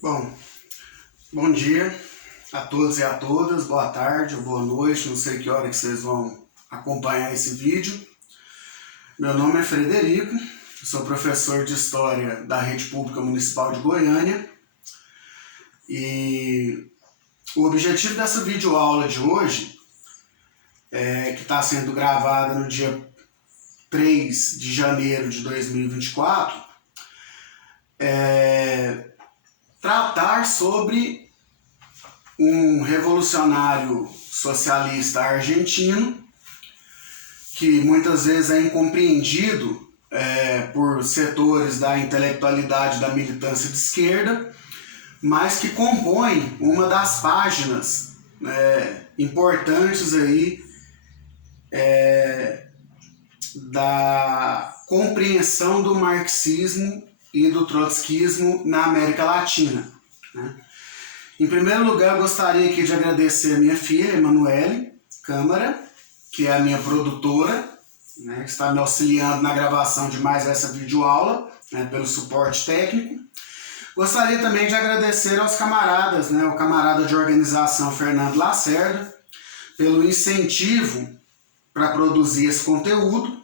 Bom, bom dia a todos e a todas, boa tarde ou boa noite, não sei que hora que vocês vão acompanhar esse vídeo. Meu nome é Frederico, sou professor de História da Rede Pública Municipal de Goiânia e o objetivo dessa videoaula de hoje, que está sendo gravada no dia 3 de janeiro de 2024, é tratar sobre um revolucionário socialista argentino que muitas vezes é incompreendido por setores da intelectualidade da militância de esquerda, mas que compõe uma das páginas importantes aí da compreensão do marxismo e do trotskismo na América Latina, né? Em primeiro lugar, eu gostaria aqui de agradecer a minha filha, Emanuele Câmara, que é a minha produtora, né, que está me auxiliando na gravação de mais essa videoaula, né, pelo suporte técnico. Gostaria também de agradecer aos camaradas, né, o camarada de organização Fernando Lacerda, pelo incentivo para produzir esse conteúdo,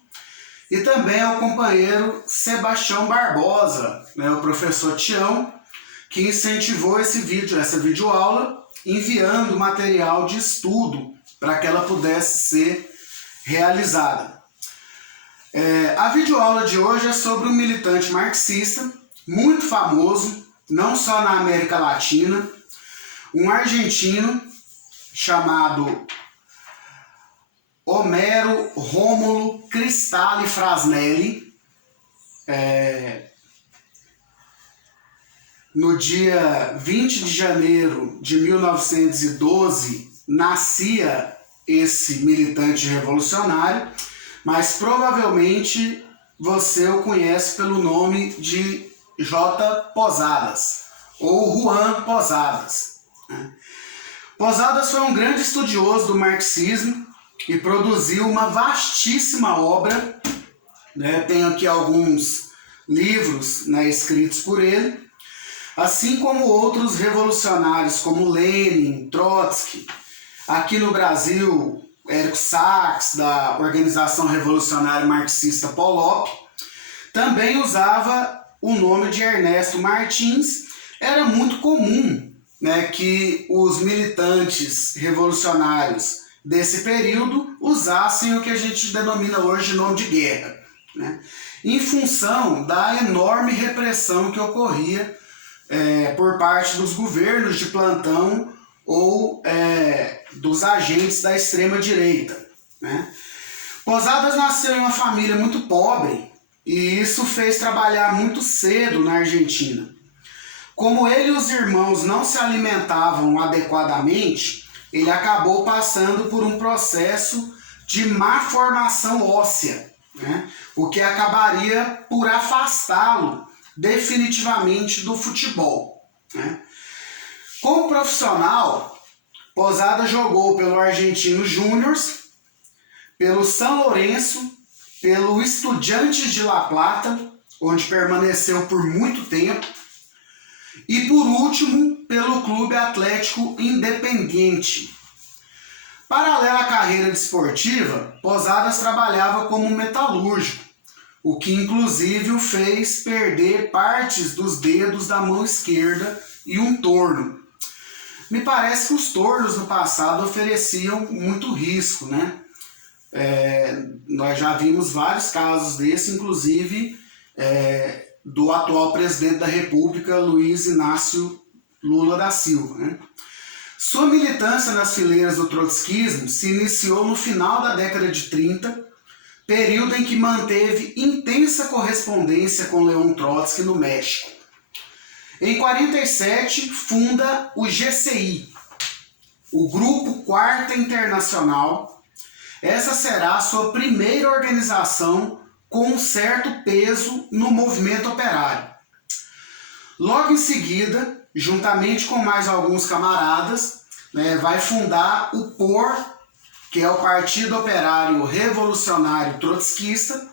e também ao companheiro Sebastião Barbosa, né, o professor Tião, que incentivou esse vídeo, essa videoaula, enviando material de estudo para que ela pudesse ser realizada. A videoaula de hoje é sobre um militante marxista, muito famoso, não só na América Latina, um argentino chamado Homero Rômulo Cristalli Frasnelli. No dia 20 de janeiro de 1912, nascia esse militante revolucionário, mas provavelmente você o conhece pelo nome de J. Posadas, ou Juan Posadas. Posadas foi um grande estudioso do marxismo e produziu uma vastíssima obra, né? Tenho aqui alguns livros, né, escritos por ele, assim como outros revolucionários como Lenin, Trotsky. Aqui no Brasil, Érico Sachs, da Organização Revolucionária Marxista POLOP, também usava o nome de Ernesto Martins. Era muito comum, né, que os militantes revolucionários desse período usassem o que a gente denomina hoje de nome de guerra, né, em função da enorme repressão que ocorria por parte dos governos de plantão ou dos agentes da extrema-direita, né? Posadas nasceu em uma família muito pobre e isso fez trabalhar muito cedo na Argentina. Como ele e os irmãos não se alimentavam adequadamente, ele acabou passando por um processo de má formação óssea, né? O que acabaria por afastá-lo definitivamente do futebol, né? Como profissional, Posadas jogou pelo Argentino Júnior, pelo São Lourenço, pelo Estudiantes de La Plata, onde permaneceu por muito tempo, e por último pelo Clube Atlético Independiente. Paralelo à carreira desportiva, Posadas trabalhava como metalúrgico, o que inclusive o fez perder partes dos dedos da mão esquerda e um torno. Me parece que os tornos no passado ofereciam muito risco, né? Nós já vimos vários casos desse, inclusive do atual presidente da República, Luiz Inácio Lula da Silva, né? Sua militância nas fileiras do trotskismo se iniciou no final da década de 30, período em que manteve intensa correspondência com Leon Trotsky no México. Em 47, funda o GCI, o Grupo Quarta Internacional. Essa será a sua primeira organização com um certo peso no movimento operário. Logo em seguida, juntamente com mais alguns camaradas, vai fundar o POR, que é o Partido Operário Revolucionário Trotskista,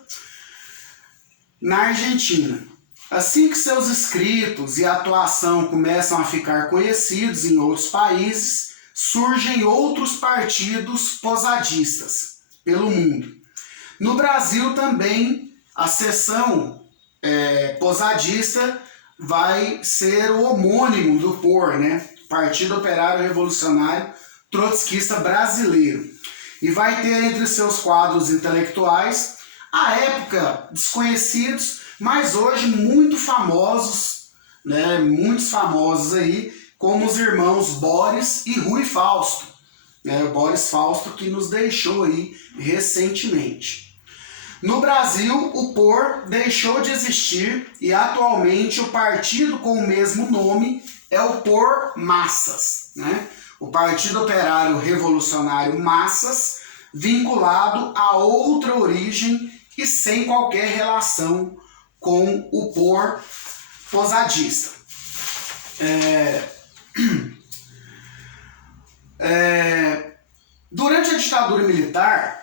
na Argentina. Assim que seus escritos e atuação começam a ficar conhecidos em outros países, surgem outros partidos posadistas pelo mundo. No Brasil também, a seção posadista vai ser o homônimo do POR, né? Partido Operário Revolucionário Trotskista Brasileiro. E vai ter entre seus quadros intelectuais, à época desconhecidos, mas hoje muito famosos, né? Muitos famosos aí, como os irmãos Boris e Rui Fausto. O Boris Fausto que nos deixou aí recentemente. No Brasil, o POR deixou de existir e atualmente o partido com o mesmo nome é o POR Massas, né? O Partido Operário Revolucionário Massas, vinculado a outra origem e sem qualquer relação com o POR posadista. Durante a ditadura militar,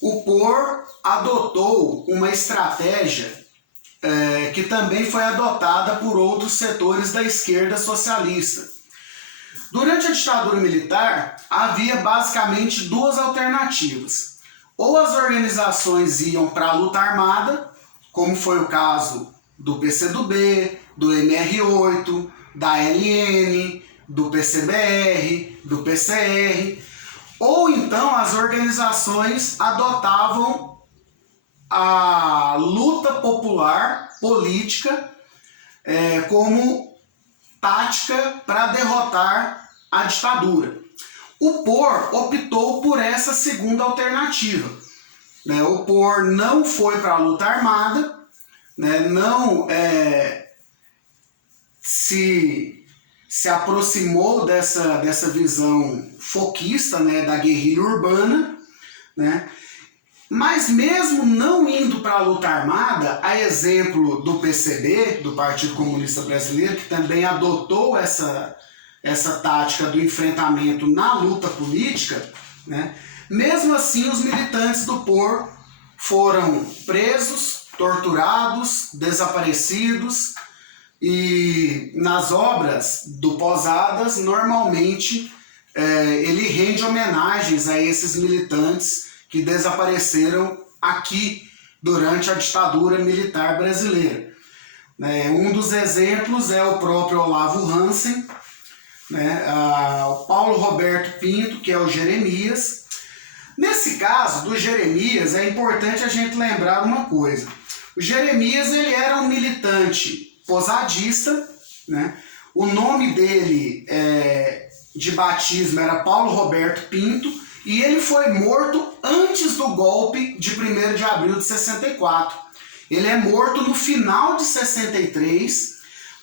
o POR adotou uma estratégia que também foi adotada por outros setores da esquerda socialista. Durante a ditadura militar, havia basicamente duas alternativas. Ou as organizações iam para a luta armada, como foi o caso do PCdoB, do MR8, da LN, do PCBR, do PCR, ou então as organizações adotavam a luta popular política como tática para derrotar a ditadura. O POR optou por essa segunda alternativa. O POR não foi para a luta armada, não se aproximou dessa visão foquista, da guerrilha urbana, mas mesmo não indo para a luta armada, a exemplo do PCB, do Partido Comunista Brasileiro, que também adotou essa tática do enfrentamento na luta política, mesmo assim os militantes do POR foram presos, torturados, desaparecidos, e nas obras do Posadas, normalmente, ele rende homenagens a esses militantes que desapareceram aqui durante a ditadura militar brasileira. Um dos exemplos é o próprio Olavo Hansen, o Paulo Roberto Pinto, que é o Jeremias. Nesse caso do Jeremias, é importante a gente lembrar uma coisa. O Jeremias ele era um militante posadista, O nome dele de batismo era Paulo Roberto Pinto e ele foi morto antes do golpe de 1º de abril de 64. Ele é morto no final de 63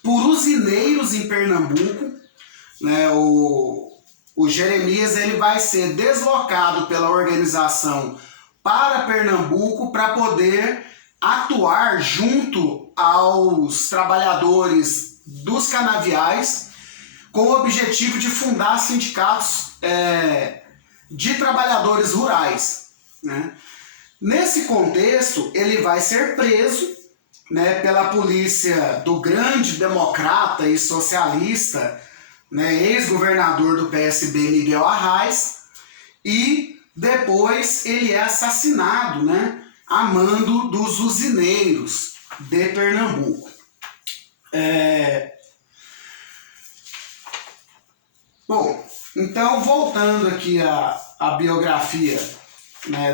por usineiros em Pernambuco. O Jeremias ele vai ser deslocado pela organização para Pernambuco para poder atuar junto aos trabalhadores dos canaviais com o objetivo de fundar sindicatos de trabalhadores rurais. Nesse contexto, ele vai ser preso pela polícia do grande democrata e socialista, ex-governador do PSB Miguel Arraes, e depois ele é assassinado, a mando dos usineiros de Pernambuco. Bom, então voltando aqui à biografia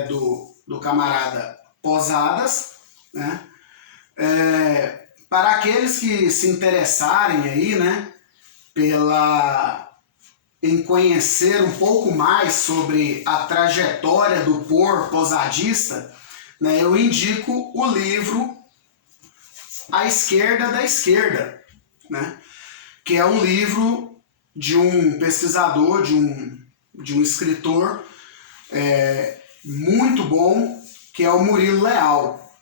do camarada Posadas, para aqueles que se interessarem aí, em conhecer um pouco mais sobre a trajetória do POR posadista, eu indico o livro A Esquerda da Esquerda, que é um livro de um pesquisador, de um escritor muito bom, que é o Murilo Leal.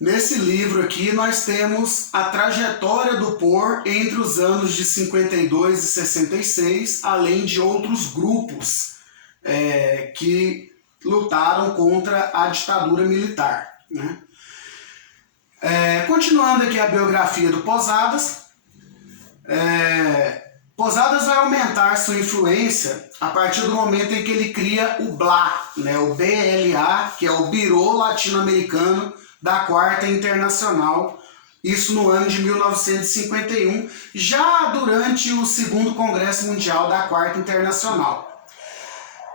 Nesse livro aqui nós temos a trajetória do POR entre os anos de 52 e 66, além de outros grupos que lutaram contra a ditadura militar. Com continuando aqui a biografia do Posadas, Posadas vai aumentar sua influência a partir do momento em que ele cria o BLA, né, o BLA, que é o Birô Latino-Americano da Quarta Internacional, isso no ano de 1951, já durante o segundo Congresso Mundial da Quarta Internacional.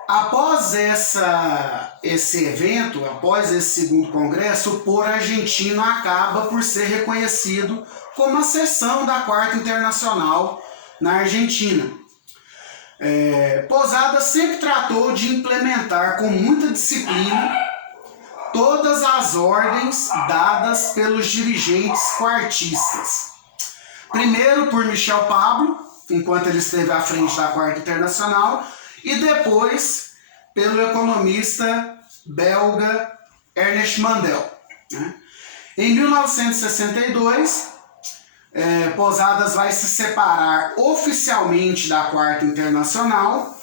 Após esse evento, após esse segundo congresso, o POR argentino acaba por ser reconhecido como a seção da Quarta Internacional na Argentina. Posadas sempre tratou de implementar com muita disciplina todas as ordens dadas pelos dirigentes quartistas. Primeiro por Michel Pablo, enquanto ele esteve à frente da Quarta Internacional, e depois pelo economista belga Ernest Mandel. Em 1962, Posadas vai se separar oficialmente da Quarta Internacional,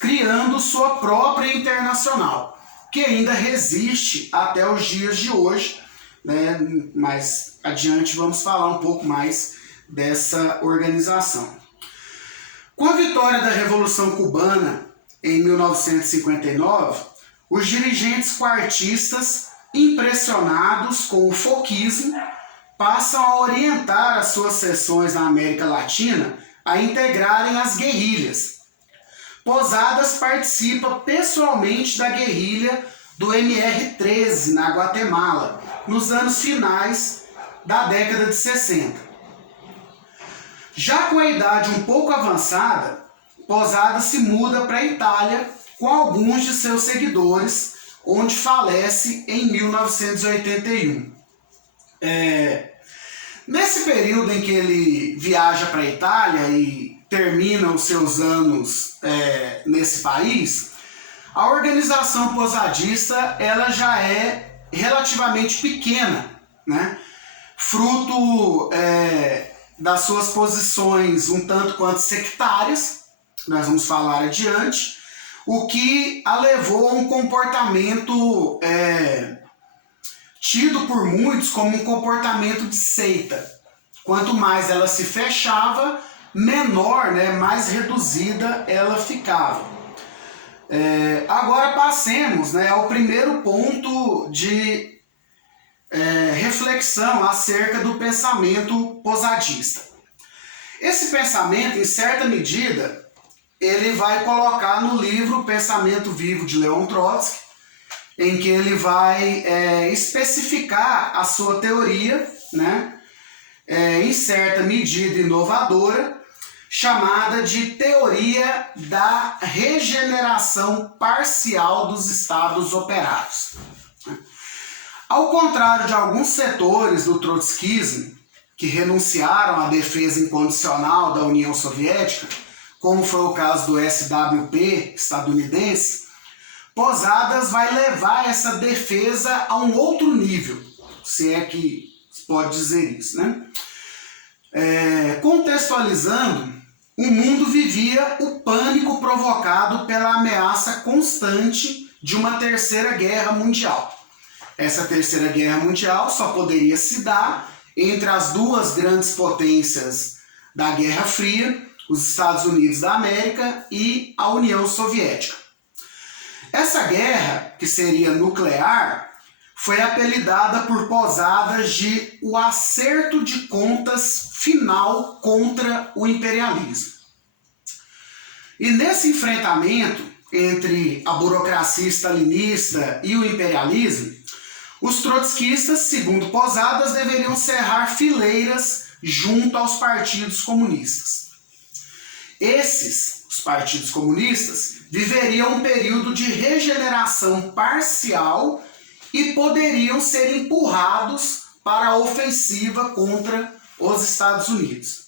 criando sua própria internacional, que ainda resiste até os dias de hoje, né? Mais adiante vamos falar um pouco mais dessa organização. Com a vitória da Revolução Cubana em 1959, os dirigentes quartistas, impressionados com o foquismo, passam a orientar as suas seções na América Latina a integrarem as guerrilhas. Posadas participa pessoalmente da guerrilha do MR-13 na Guatemala, nos anos finais da década de 60. Já com a idade um pouco avançada, Posadas se muda para a Itália com alguns de seus seguidores, onde falece em 1981. Nesse período em que ele viaja para a Itália e termina os seus anos nesse país, a organização posadista ela já é relativamente pequena, né? Fruto das suas posições um tanto quanto sectárias, nós vamos falar adiante, o que a levou a um comportamento tido por muitos como um comportamento de seita. Quanto mais ela se fechava, menor, mais reduzida ela ficava. Agora passemos ao primeiro ponto de reflexão acerca do pensamento posadista. Esse pensamento, em certa medida, ele vai colocar no livro Pensamento Vivo de Leon Trotsky, em que ele vai especificar a sua teoria, em certa medida inovadora, chamada de teoria da regeneração parcial dos estados operários. Ao contrário de alguns setores do trotskismo, que renunciaram à defesa incondicional da União Soviética, como foi o caso do SWP estadunidense, Posadas vai levar essa defesa a um outro nível, se é que se pode dizer isso, contextualizando, o mundo vivia o pânico provocado pela ameaça constante de uma terceira guerra mundial. Essa terceira guerra mundial só poderia se dar entre as duas grandes potências da Guerra Fria, os Estados Unidos da América e a União Soviética. Essa guerra, que seria nuclear, foi apelidada por Posadas de o acerto de contas final contra o imperialismo. E nesse enfrentamento entre a burocracia stalinista e o imperialismo, os trotskistas, segundo Posadas, deveriam cerrar fileiras junto aos partidos comunistas. Os partidos comunistas, viveriam um período de regeneração parcial e poderiam ser empurrados para a ofensiva contra os Estados Unidos.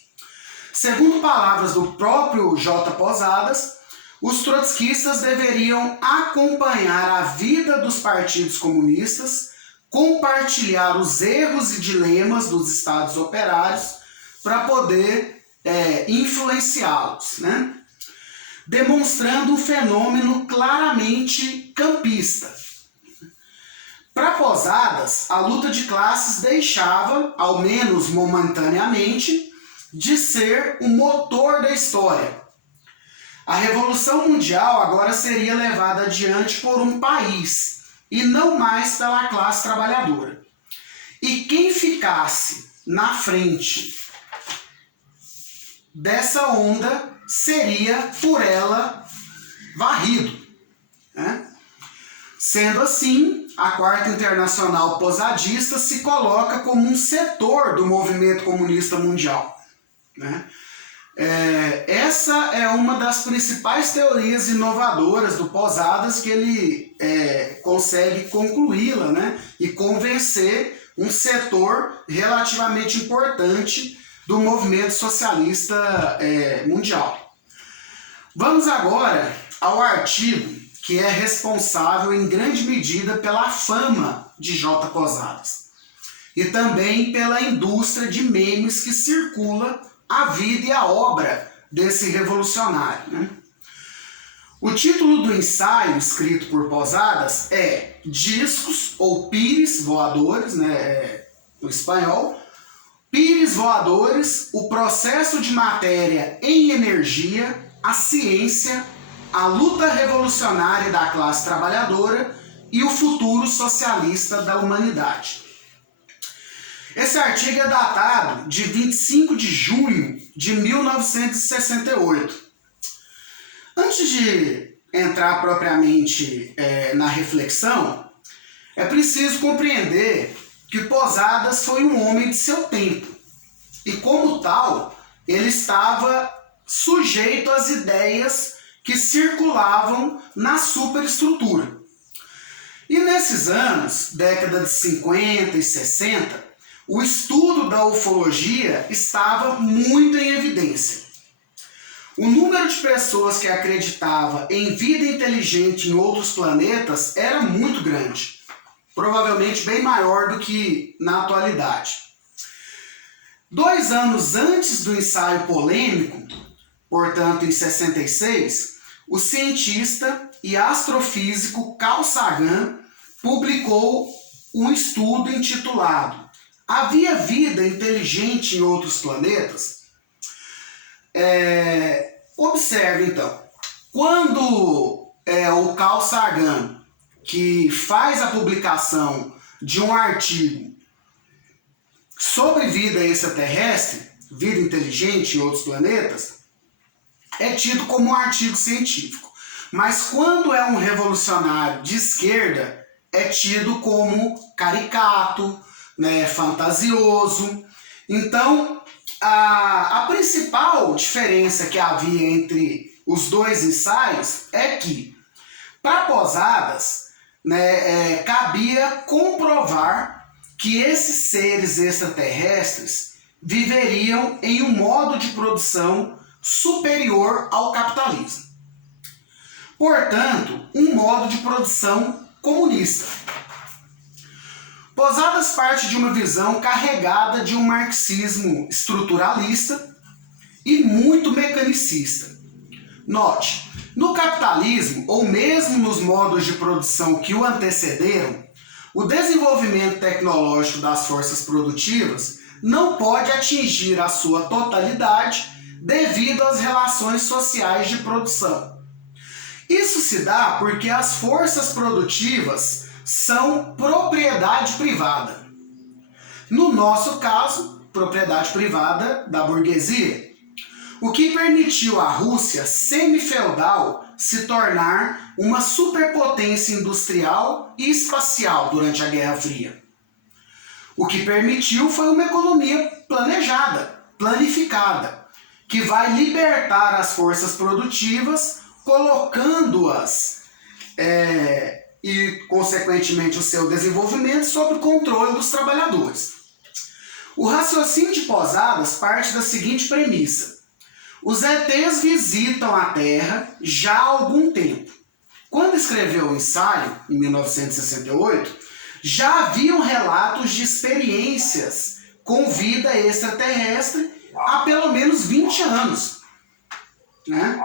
Segundo palavras do próprio J. Posadas, os trotskistas deveriam acompanhar a vida dos partidos comunistas, compartilhar os erros e dilemas dos estados operários para poder influenciá-los, demonstrando um fenômeno claramente campista. Para Posadas, a luta de classes deixava, ao menos momentaneamente, de ser o motor da história. A Revolução Mundial agora seria levada adiante por um país e não mais pela classe trabalhadora. E quem ficasse na frente dessa onda seria por ela varrido, né? Sendo assim, a Quarta Internacional Posadista se coloca como um setor do movimento comunista mundial, né? Essa é uma das principais teorias inovadoras do Posadas, que ele consegue concluí-la, né? E convencer um setor relativamente importante do movimento socialista mundial. Vamos agora ao artigo que é responsável em grande medida pela fama de J. Posadas e também pela indústria de memes que circula a vida e a obra desse revolucionário, né? O título do ensaio escrito por Posadas é Discos ou Pires Voadores, né, no espanhol, Pires Voadores, o processo de matéria em energia, a ciência, a luta revolucionária da classe trabalhadora e o futuro socialista da humanidade. Esse artigo é datado de 25 de junho de 1968. Antes de entrar propriamente na reflexão, é preciso compreender que Posadas foi um homem de seu tempo e, como tal, ele estava sujeito às ideias que circulavam na superestrutura. E nesses anos, década de 50 e 60, o estudo da ufologia estava muito em evidência. O número de pessoas que acreditava em vida inteligente em outros planetas era muito grande, provavelmente bem maior do que na atualidade. 2 anos antes do ensaio polêmico, portanto em 66, o cientista e astrofísico Carl Sagan publicou um estudo intitulado Havia vida inteligente em outros planetas? Observe então, quando o Carl Sagan, que faz a publicação de um artigo sobre vida extraterrestre, vida inteligente em outros planetas, é tido como um artigo científico. Mas quando é um revolucionário de esquerda, é tido como caricato, né, fantasioso. Então, a principal diferença que havia entre os dois ensaios é que, para Posadas, né, cabia comprovar que esses seres extraterrestres viveriam em um modo de produção superior ao capitalismo. Portanto, um modo de produção comunista. Posadas parte de uma visão carregada de um marxismo estruturalista e muito mecanicista. Note, no capitalismo, ou mesmo nos modos de produção que o antecederam, o desenvolvimento tecnológico das forças produtivas não pode atingir a sua totalidade devido às relações sociais de produção. Isso se dá porque as forças produtivas são propriedade privada. No nosso caso, propriedade privada da burguesia, o que permitiu à Rússia semi-feudal se tornar uma superpotência industrial e espacial durante a Guerra Fria. O que permitiu foi uma economia planejada, planificada, que vai libertar as forças produtivas, colocando-as e, consequentemente, o seu desenvolvimento sob o controle dos trabalhadores. O raciocínio de Posadas parte da seguinte premissa: os ETs visitam a Terra já há algum tempo. Quando escreveu o ensaio, em 1968, já haviam relatos de experiências com vida extraterrestre há pelo menos 20 anos. Né?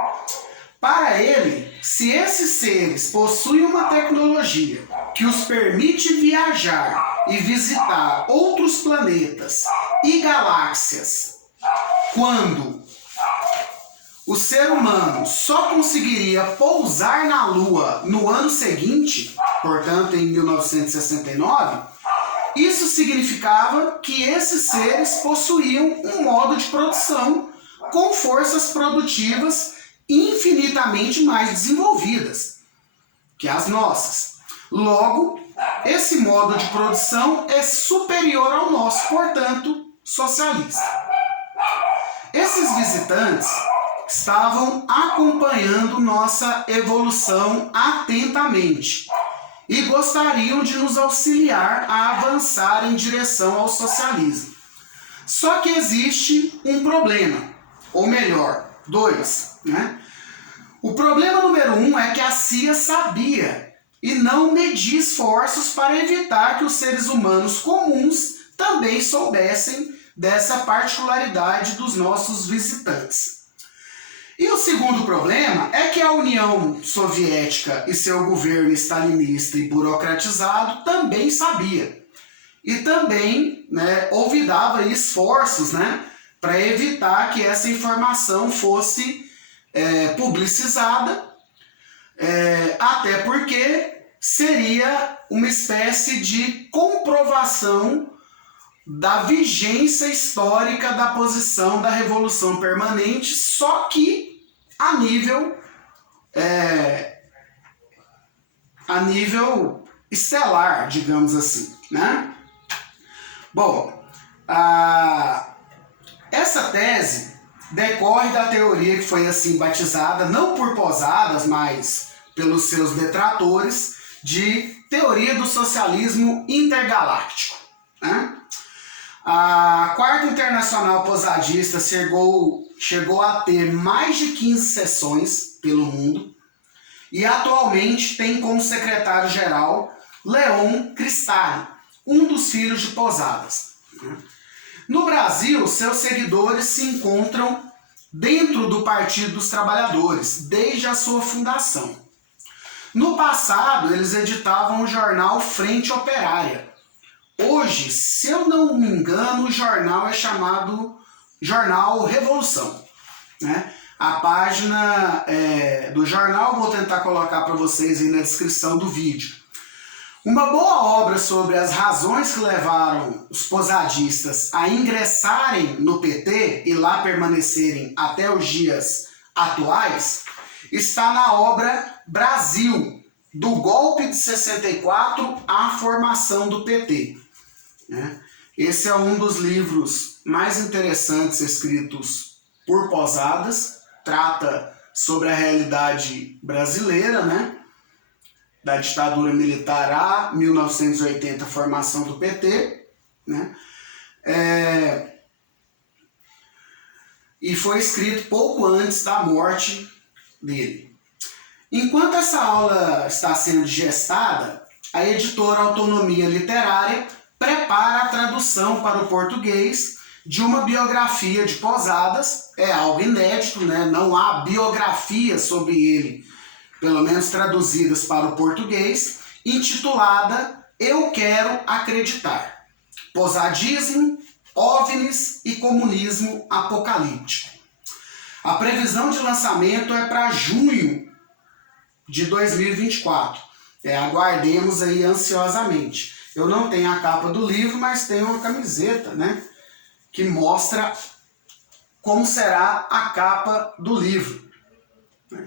Para ele, se esses seres possuem uma tecnologia que os permite viajar e visitar outros planetas e galáxias, quando o ser humano só conseguiria pousar na Lua no ano seguinte, portanto em 1969, isso significava que esses seres possuíam um modo de produção com forças produtivas infinitamente mais desenvolvidas que as nossas. Logo, esse modo de produção é superior ao nosso, portanto, socialista. Esses visitantes estavam acompanhando nossa evolução atentamente e gostariam de nos auxiliar a avançar em direção ao socialismo. Só que existe um problema, ou melhor, dois, né? O problema número 1 é que a CIA sabia e não media esforços para evitar que os seres humanos comuns também soubessem dessa particularidade dos nossos visitantes. E o segundo problema é que a União Soviética e seu governo stalinista e burocratizado também sabia. E também, olvidava esforços, para evitar que essa informação fosse publicizada, até porque seria uma espécie de comprovação da vigência histórica da posição da Revolução Permanente, só que a nível estelar, digamos assim, né? Bom, essa tese decorre da teoria que foi assim batizada, não por Posadas, mas pelos seus detratores, de teoria do socialismo intergaláctico, né? A Quarta Internacional Posadista chegou a ter mais de 15 sessões pelo mundo e atualmente tem como secretário-geral Leon Cristali, um dos filhos de Posadas. No Brasil, seus seguidores se encontram dentro do Partido dos Trabalhadores, desde a sua fundação. No passado, eles editavam o jornal Frente Operária. Hoje, se eu não me engano, o jornal é chamado Jornal Revolução, né? A página do jornal vou tentar colocar para vocês aí na descrição do vídeo. Uma boa obra sobre as razões que levaram os posadistas a ingressarem no PT e lá permanecerem até os dias atuais está na obra Brasil, do golpe de 64 à formação do PT. Esse é um dos livros mais interessantes escritos por Posadas, trata sobre a realidade brasileira, da ditadura militar a 1980, formação do PT, e foi escrito pouco antes da morte dele. Enquanto essa aula está sendo gestada, a editora Autonomia Literária prepara a tradução para o português de uma biografia de Posadas. É algo inédito, não há biografia sobre ele, pelo menos traduzidas para o português, intitulada Eu Quero Acreditar: Posadismo, OVNIs e Comunismo Apocalíptico. A previsão de lançamento é para junho de 2024. Aguardemos aí ansiosamente. Eu não tenho a capa do livro, mas tenho uma camiseta, que mostra como será a capa do livro.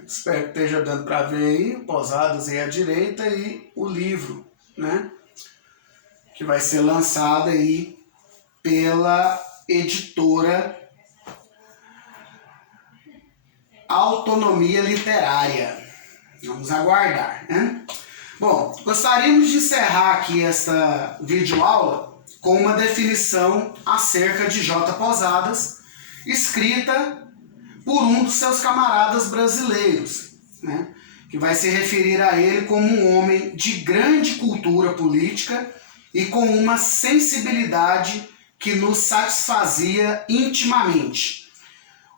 Espero que esteja dando para ver aí, Posadas aí à direita e o livro, que vai ser lançado aí pela editora Autonomia Literária. Vamos aguardar, Bom, gostaríamos de encerrar aqui esta videoaula com uma definição acerca de J. Posadas, escrita por um dos seus camaradas brasileiros, que vai se referir a ele como um homem de grande cultura política e com uma sensibilidade que nos satisfazia intimamente.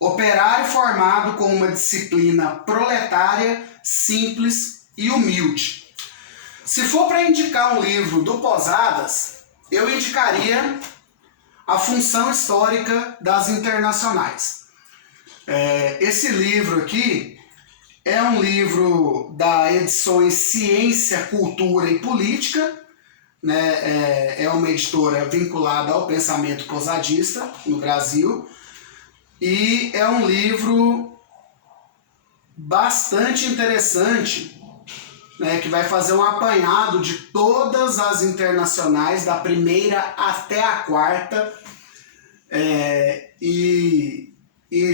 operário formado com uma disciplina proletária, simples e humilde. Se for para indicar um livro do Posadas, eu indicaria A Função Histórica das Internacionais. Esse livro aqui é um livro da edições Ciência, Cultura e Política, né? É uma editora vinculada ao pensamento posadista no Brasil, e é um livro bastante interessante, né, que vai fazer um apanhado de todas as internacionais, da primeira até a quarta, e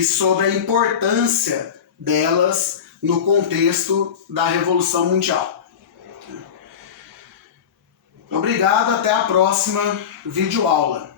sobre a importância delas no contexto da Revolução Mundial. Obrigado, até a próxima videoaula.